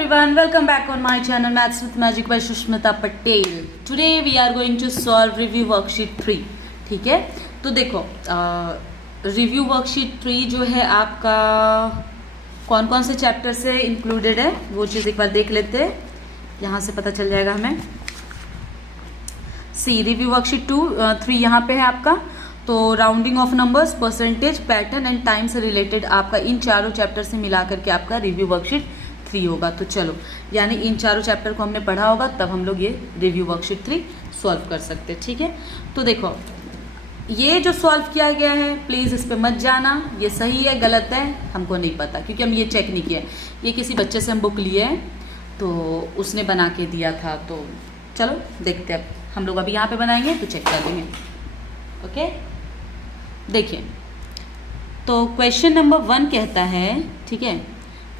everyone, welcome back on my channel Maths with Magic by Sushmita Patel. Today we are going to solve review worksheet 3. ठीक है, तो देखो review worksheet 3 जो है आपका कौन कौन से चैप्टर से इंक्लूडेड है वो चीज़ एक बार देख लेते हैं, यहाँ से पता चल जाएगा हमें. सी रिव्यू वर्कशीट 3 यहाँ पे है आपका. तो rounding off numbers, percentage, pattern and time से रिलेटेड आपका इन चारों चैप्टर से मिला करके आपका रिव्यू वर्कशीट 3 होगा. तो चलो, यानी इन चारों चैप्टर को हमने पढ़ा होगा तब हम लोग ये रिव्यू वर्कशीट 3 सॉल्व कर सकते हैं. ठीक है, तो देखो ये जो सॉल्व किया गया है प्लीज़ इस पे मत जाना, ये सही है गलत है हमको नहीं पता क्योंकि हम ये चेक नहीं किया. ये किसी बच्चे से हम बुक लिए हैं तो उसने बना के दिया था. तो चलो देखते हैं, हम लोग अभी यहाँ पे बनाएंगे तो चेक कर लेंगे. ओके, देखिए तो क्वेश्चन नंबर 1 कहता है, ठीक है,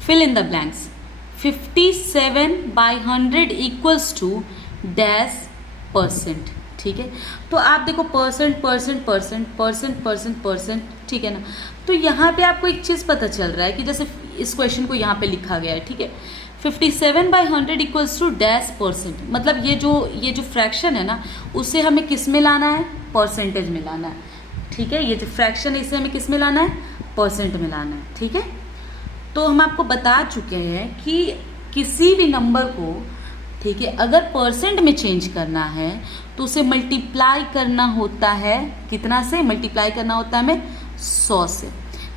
fill in the blanks. 57/100 equals to dash percent. ठीक है, तो आप देखो percent percent percent percent percent percent, ठीक है ना. तो यहाँ पे आपको एक चीज़ पता चल रहा है कि जैसे इस क्वेश्चन को यहाँ पे लिखा गया है, ठीक है, 57/100 इक्वल्स टू डैश परसेंट. मतलब ये जो फ्रैक्शन है ना उसे हमें किस में लाना है, परसेंटेज में लाना है. ठीक है, ये जो फ्रैक्शन है इसे हमें किस में लाना है, परसेंट में लाना है. ठीक है, तो हम आपको बता चुके हैं कि किसी भी नंबर को, ठीक है, अगर परसेंट में चेंज करना है तो उसे मल्टीप्लाई करना होता है. कितना से मल्टीप्लाई करना होता है हमें, 100 से.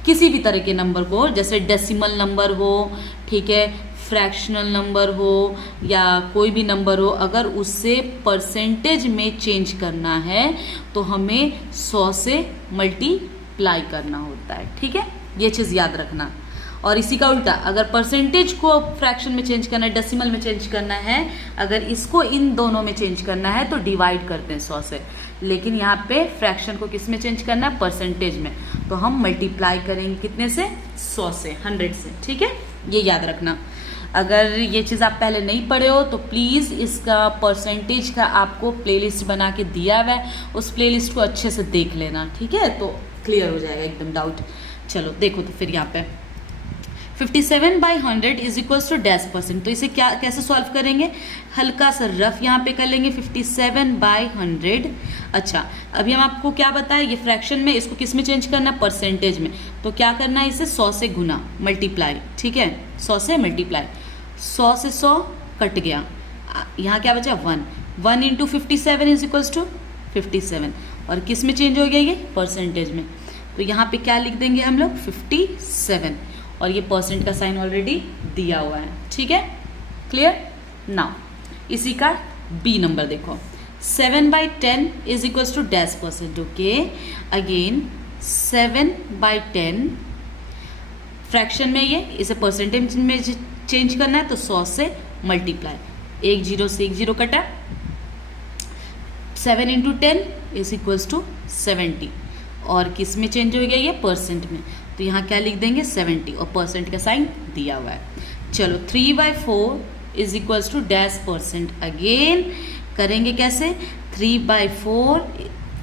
किसी भी तरह के नंबर को, जैसे डेसिमल नंबर हो, ठीक है, फ्रैक्शनल नंबर हो या कोई भी नंबर हो, अगर उससे परसेंटेज में चेंज करना है तो हमें 100 से मल्टीप्लाई करना होता है. ठीक है, ये चीज़ याद रखना. और इसी का उल्टा, अगर परसेंटेज को फ्रैक्शन में चेंज करना है, डेसिमल में चेंज करना है, अगर इसको इन दोनों में चेंज करना है तो डिवाइड करते हैं 100 से. लेकिन यहाँ पे फ्रैक्शन को किस में चेंज करना है, परसेंटेज में, तो हम मल्टीप्लाई करेंगे कितने से, 100 से, 100 से. ठीक है, ये याद रखना. अगर ये चीज़ आप पहले नहीं पढ़े हो तो प्लीज़ इसका परसेंटेज का आपको प्लेलिस्ट बना के दिया हुआ है, उस प्लेलिस्ट को अच्छे से देख लेना. ठीक है, तो क्लियर हो जाएगा एकदम डाउट. चलो देखो, तो फिर यहाँ पे 57/100 is equals to dash percent. तो इसे क्या कैसे सॉल्व करेंगे, हल्का सा रफ यहाँ पे कर लेंगे. 57/100. अच्छा, अभी हम आपको क्या बताएं, ये फ्रैक्शन में, इसको किस में चेंज करना है, परसेंटेज में. तो क्या करना है, इसे 100 से गुना, मल्टीप्लाई. ठीक है, 100 से मल्टीप्लाई. 100 से 100 कट गया, यहाँ क्या बचा, 1 इंटू 57 इज इक्वल्स टू 57. और किस में चेंज हो गया, ये परसेंटेज में. तो यहाँ पे क्या लिख देंगे हम लोग, 57, और ये परसेंट का साइन ऑलरेडी दिया हुआ है. ठीक है, क्लियर. नाउ इसी का बी नंबर देखो, 7/10 is equals to dash percent. Okay, again 7/10 fraction में, ये इसे परसेंटेज में चेंज करना है तो 100 से मल्टीप्लाई. 1 0 से 1 0 कटा. 7 इंटू 10 इज इक्वल्स टू 70, और किस में चेंज हो गया, ये परसेंट में. तो यहाँ क्या लिख देंगे, 70, और परसेंट का साइन दिया हुआ है. चलो 3/4 is equals to dash percent. Again करेंगे कैसे, 3/4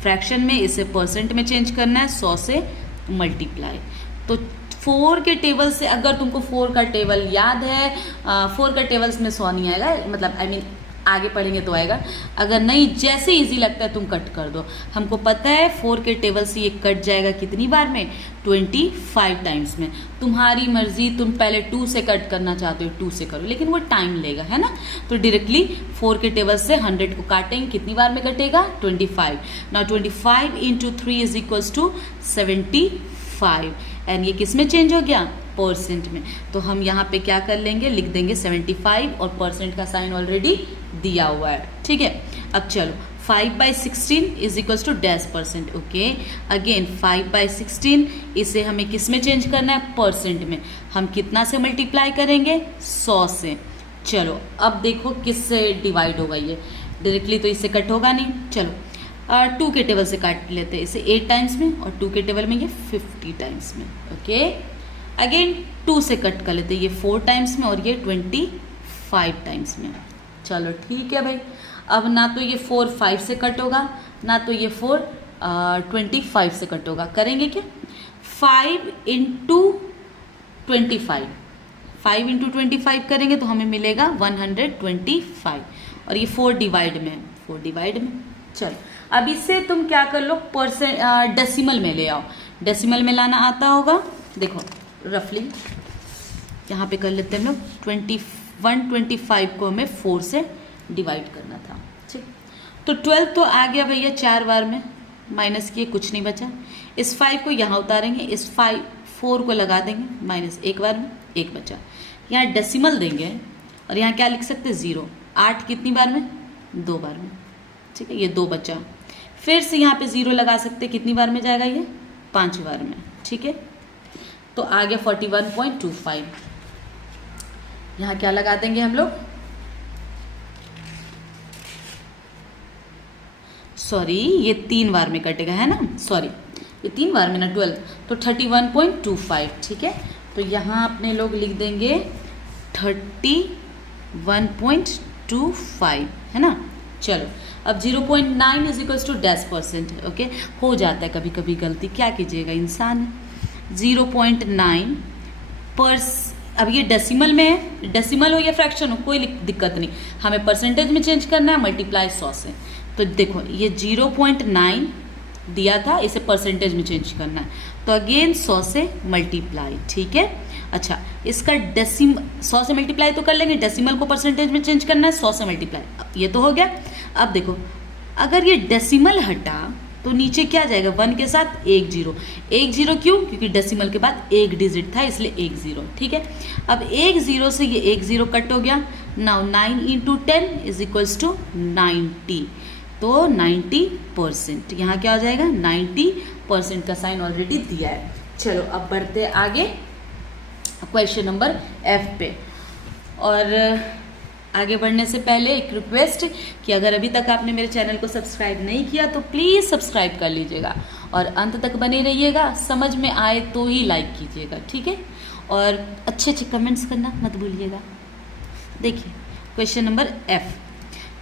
फ्रैक्शन में, इसे परसेंट में चेंज करना है, 100 से मल्टीप्लाई. तो 4 के टेबल से, अगर तुमको 4 का टेबल याद है, 4 का टेबल में 100 नहीं आएगा, मतलब आई मीन आगे पढ़ेंगे तो आएगा. अगर नहीं, जैसे इजी लगता है तुम कट कर दो. हमको पता है 4 के टेबल से ये कट जाएगा कितनी बार में, 25 टाइम्स में. तुम्हारी मर्जी, तुम पहले 2 से कट करना चाहते हो 2 से करो, लेकिन वो टाइम लेगा, है ना. तो डायरेक्टली 4 के टेबल से 100 को काटेंगे, कितनी बार में कटेगा, 25. Now 25 into 3 is equals to 75, and ये किस में चेंज हो गया, परसेंट में. तो हम यहाँ पे क्या कर लेंगे, लिख देंगे 75, और परसेंट का साइन ऑलरेडी दिया हुआ है. ठीक है, अब चलो 5/16 is equals to dash percent. Okay, again 5/16, इसे हमें किस में चेंज करना है, परसेंट में. हम कितना से मल्टीप्लाई करेंगे, 100 से. चलो अब देखो किससे डिवाइड होगा, ये डायरेक्टली तो इससे कट होगा नहीं. चलो 2 के टेबल से काट लेते हैं इसे 8 टाइम्स में, और 2 के टेबल में ये 50 टाइम्स में. ओके, अगेन 2 से कट कर लेते हैं, ये 4 टाइम्स में, और ये 25 टाइम्स में. चलो ठीक है भाई, अब ना तो ये 4 5 से कट होगा, ना तो ये 4 25 से कट होगा. करेंगे क्या, 5 इंटू 25, 5 इंटू 25 करेंगे तो हमें मिलेगा 125, और ये 4 डिवाइड में है, 4 डिवाइड में। चलो अब इससे तुम क्या कर लो, डेसिमल में ले आओ। डेसिमल में लाना आता होगा, देखो रफली यहाँ पे कर लेते हैं हम लोग। 125 को हमें 4 से डिवाइड करना था, ठीक। तो 12 तो आ गया भैया 4 बार में, माइनस किए कुछ नहीं बचा। इस 5 को यहाँ उतारेंगे, इस 4 को लगा देंगे, माइनस 1 बार में 1 बचा। यहाँ डेसिमल देंगे और यहाँ क्या लिख सकते हैं 0। 8 कितनी बार में, 2 बार में, ठीक है, ये 2 बचा। फिर से यहाँ पे 0 लगा सकते हैं, कितनी बार में जाएगा ये, 5 बार में, ठीक है। तो आ गया 41.25। यहाँ क्या लगा देंगे हम लोग, सॉरी ये 3 बार में कटेगा, है ना, सॉरी ये 3 बार में ना 12, तो 31.25, ठीक है। तो यहाँ अपने लोग लिख देंगे 31.25, है ना। चलो अब 0.9 इज इक्वल्स टू %, ओके। हो जाता है कभी कभी गलती, क्या कीजिएगा, इंसान। 0.9 अब ये डेसिमल में है, डेसिमल हो या फ्रैक्शन हो कोई दिक्कत नहीं, हमें परसेंटेज में चेंज करना है, मल्टीप्लाई 100 से। तो देखो ये 0.9 दिया था, इसे परसेंटेज में चेंज करना है, तो अगेन 100 से मल्टीप्लाई, ठीक है। अच्छा इसका 100 से मल्टीप्लाई तो कर लेंगे, डेसिमल को परसेंटेज में चेंज करना है, 100 से मल्टीप्लाई, ये तो हो गया। अब देखो अगर ये डेसिमल हटा तो नीचे क्या जाएगा, 1 के साथ 1 0, 1 0 क्यों, क्योंकि डेसिमल के बाद 1 डिजिट था इसलिए 1 0, ठीक है। अब 1 0 से ये 1 0 कट हो गया। Now 9 into 10 is equals to 90, तो 90%, यहाँ क्या हो जाएगा 90% का साइन ऑलरेडी दिया है। चलो अब बढ़ते आगे क्वेश्चन नंबर F पे। और आगे बढ़ने से पहले एक रिक्वेस्ट कि अगर अभी तक आपने मेरे चैनल को सब्सक्राइब नहीं किया तो प्लीज़ सब्सक्राइब कर लीजिएगा और अंत तक बने रहिएगा, समझ में आए तो ही लाइक कीजिएगा, ठीक है। और अच्छे अच्छे कमेंट्स करना मत भूलिएगा। देखिए question number F,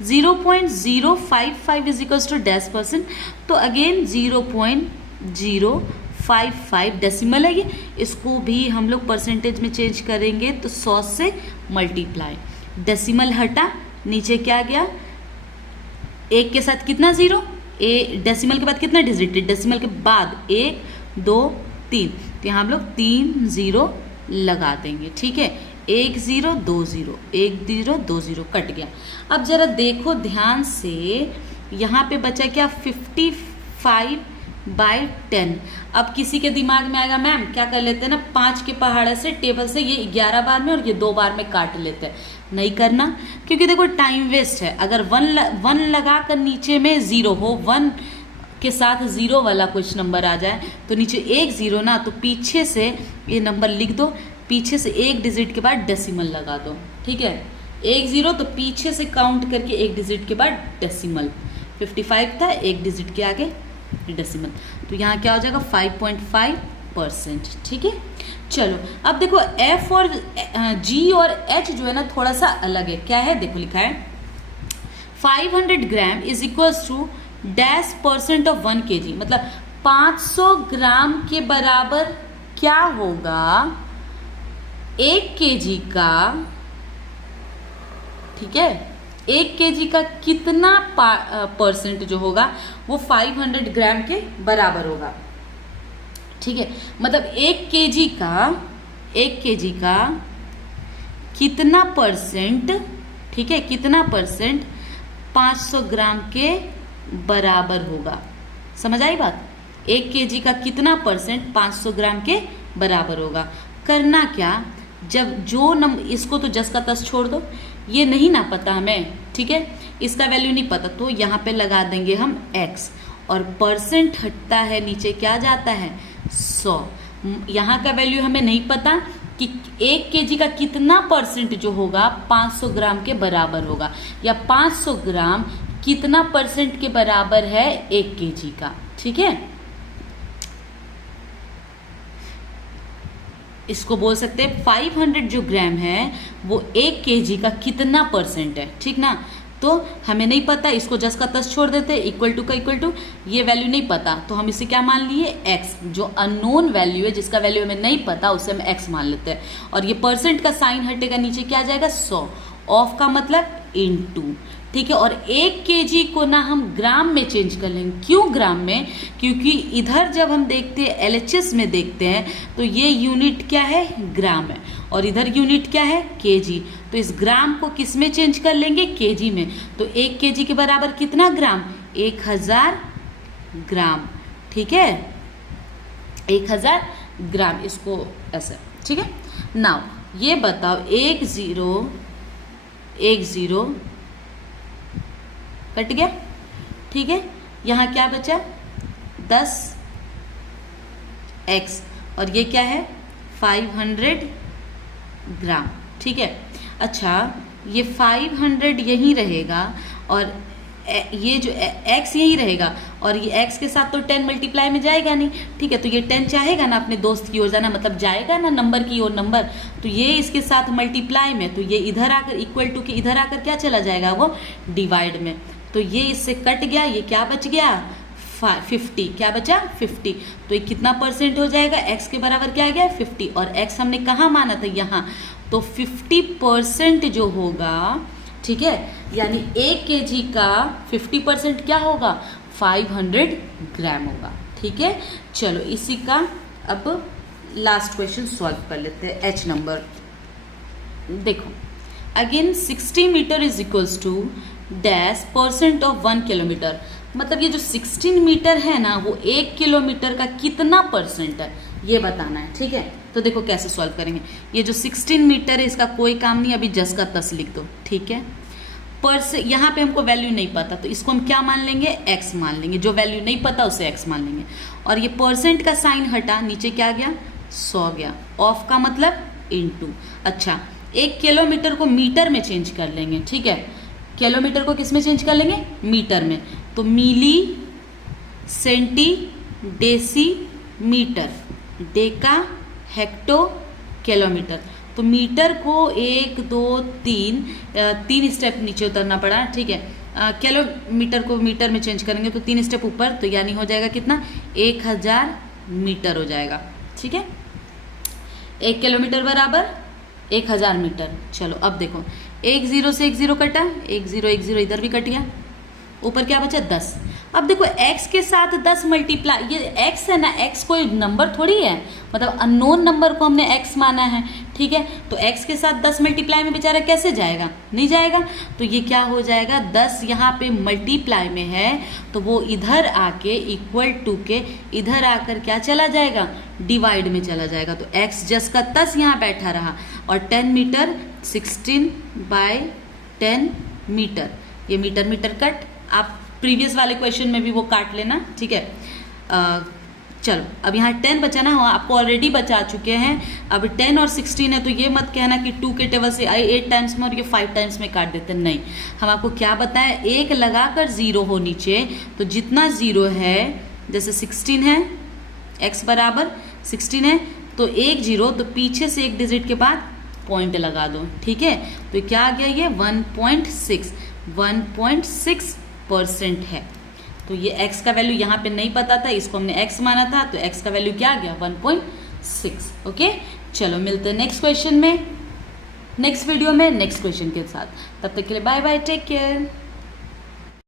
0.055 is equals to %, तो अगेन 0.055 डेसिमल है ये, इसको भी हम लोग परसेंटेज में चेंज करेंगे तो 100 से मल्टीप्लाई। डेसिमल हटा, नीचे क्या गया, 1 के साथ कितना 0, डेसिमल के बाद कितना डिजिट है, डेसिमल के बाद 1 2 3, तो यहाँ हम लोग 3 0 लगा देंगे, ठीक है। 1 0 2 0, 1 0 2 0 कट गया। अब जरा देखो ध्यान से, यहाँ पे बचा क्या, 55/10। अब किसी के दिमाग में आएगा मैम क्या कर लेते हैं ना, 5 के पहाड़े से टेबल से ये 11 बार में और ये 2 बार में काट लेते हैं। नहीं करना, क्योंकि देखो टाइम वेस्ट है। अगर 1 लगा कर नीचे में 0 हो, 1 के साथ 0 वाला कुछ नंबर आ जाए तो नीचे 1 0 ना, तो पीछे से ये नंबर लिख दो, पीछे से 1 डिजिट के बाद डेसिमल लगा दो, ठीक है। 1 0 तो पीछे से काउंट करके 1 डिजिट के बाद डेसिमल, 55 था, 1 डिजिट के आगे डेसिमल, तो यहाँ क्या हो जाएगा 5.5%, ठीक है। चलो अब देखो F और G और H जो है ना थोड़ा सा अलग है। क्या है, देखो लिखा है 500 gram is equals to %% of 1 kg, मतलब 500 ग्राम के बराबर क्या होगा 1 kg का, ठीक है। 1 kg का कितना % जो होगा वो 500 ग्राम के बराबर होगा, ठीक है। मतलब 1 kg का कितना %, ठीक है, कितना % 500 ग्राम के बराबर होगा, समझ आई बात। 1 kg का कितना % 500 ग्राम के बराबर होगा। करना क्या, जब जो इसको तो जस का तस छोड़ दो, ये नहीं ना पता हमें, ठीक है, इसका वैल्यू नहीं पता, तो यहाँ पे लगा देंगे हम x, और % हटता है नीचे क्या जाता है 100। यहाँ का वैल्यू हमें नहीं पता कि 1 kg का कितना % जो होगा 500 ग्राम के बराबर होगा, या 500 ग्राम कितना % के बराबर है 1 kg का, ठीक है। इसको बोल सकते हैं 500 जो ग्राम है वो 1 kg का कितना % है, ठीक ना। तो हमें नहीं पता, इसको जस्ट का तस छोड़ देते हैं, इक्वल टू का इक्वल टू, ये वैल्यू नहीं पता तो हम इसे क्या मान लिए x, जो अननोन वैल्यू है जिसका वैल्यू हमें नहीं पता उसे हम x मान लेते हैं। और ये परसेंट का साइन हटेगा, नीचे क्या आ जाएगा 100, ऑफ का मतलब इनटू, ठीक है। और 1 kg को ना हम ग्राम में चेंज कर लेंगे। क्यों ग्राम में? क्योंकि इधर जब हम देखते हैं LHS में देखते हैं तो ये यूनिट क्या है, ग्राम है, और इधर यूनिट क्या है, kg। तो इस ग्राम को किस में चेंज कर लेंगे, kg में। तो 1 kg के बराबर कितना ग्राम, 1000 ग्राम, ठीक है, 1000 ग्राम, इसको ऐसे, ठीक है। नाउ ये बताओ 1 0 कट गया, ठीक है। यहाँ क्या बचा 10x, और ये क्या है 500 ग्राम, ठीक है। अच्छा, ये 500 यहीं रहेगा और ये जो x यहीं रहेगा, और ये x के साथ तो 10 मल्टीप्लाई में जाएगा नहीं, ठीक है। तो ये 10 चाहेगा ना अपने दोस्त की ओर जाना, मतलब जाएगा ना नंबर की ओर नंबर, तो ये इसके साथ मल्टीप्लाई में, तो ये इधर आकर इक्वल टू के इधर आकर क्या चला जाएगा, वो डिवाइड में। तो ये इससे कट गया, ये क्या बच गया 50, क्या बचा 50। तो ये कितना परसेंट हो जाएगा, x के बराबर क्या आ गया 50, और x हमने कहाँ माना था, यहाँ। तो 50% जो होगा, ठीक है, यानी 1 kg का 50% क्या होगा 500 ग्राम होगा, ठीक है। चलो इसी का अब लास्ट क्वेश्चन सॉल्व कर लेते हैं। H नंबर देखो, again 60 metre is equals to dash % of 1 kilometre. मतलब ये जो 16 मीटर है ना, वो 1 किलोमीटर का कितना परसेंट है ये बताना है, ठीक है। तो देखो कैसे सॉल्व करेंगे। ये जो 16 मीटर है इसका कोई काम नहीं, अभी जस का तस लिख दो, ठीक है। यहाँ पे हमको वैल्यू नहीं पता तो इसको हम क्या मान लेंगे, x मान लेंगे, जो वैल्यू नहीं पता उसे x मान लेंगे। और ये परसेंट का साइन हटा, नीचे क्या गया 100 गया, ऑफ का मतलब इनटू। अच्छा, 1 किलोमीटर को मीटर में चेंज कर लेंगे, ठीक है। किलोमीटर को किस में चेंज कर लेंगे, मीटर में। तो milli, centi, deci, metre, deca, hecto, kilometre. तो मीटर को 1 2 3 स्टेप नीचे उतरना पड़ा, ठीक है। किलोमीटर को मीटर में चेंज करेंगे तो 3 स्टेप ऊपर, तो यानी हो जाएगा कितना 1000 मीटर हो जाएगा, ठीक है। 1 किलोमीटर बराबर 1000 मीटर। चलो अब देखो, 1 0 से 1 0 कटा, 1 0 इधर भी कट गया, ऊपर क्या बचा 10। अब देखो x के साथ 10 मल्टीप्लाई, ये x है ना, x कोई नंबर थोड़ी है, मतलब अननोन नंबर को हमने x माना है, ठीक है। तो x के साथ 10 मल्टीप्लाई में बेचारा कैसे जाएगा, नहीं जाएगा। तो ये क्या हो जाएगा 10 यहाँ पे मल्टीप्लाई में है, तो वो इधर आके इक्वल टू के इधर आकर क्या चला जाएगा, डिवाइड में चला जाएगा। तो x जस का तस यहाँ बैठा रहा, और 10 मीटर 16/10 मीटर, ये मीटर मीटर कट, आप प्रीवियस वाले क्वेश्चन में भी वो काट लेना, ठीक है। चलो अब यहाँ 10 बचा ना, आपको ऑलरेडी बचा चुके हैं। अब 10 और 16 है, तो ये मत कहना कि 2 के टेबल से 8 टाइम्स में और ये 5 टाइम्स में काट देते, नहीं। हम आपको क्या बताएं, 1 लगाकर 0 हो नीचे, तो जितना 0 है, जैसे 16 है, x बराबर 16 है, तो 1 0, तो पीछे से एक डिजिट के बाद पॉइंट लगा दो, ठीक है। तो क्या आ गया, ये 1.6% है। तो ये x का वैल्यू यहाँ पे नहीं पता था, इसको हमने x माना था, तो x का वैल्यू क्या आ गया 1.6। ओके, चलो मिलते हैं नेक्स्ट क्वेश्चन में, नेक्स्ट वीडियो में नेक्स्ट क्वेश्चन के साथ। तब तक के लिए बाय बाय, टेक केयर।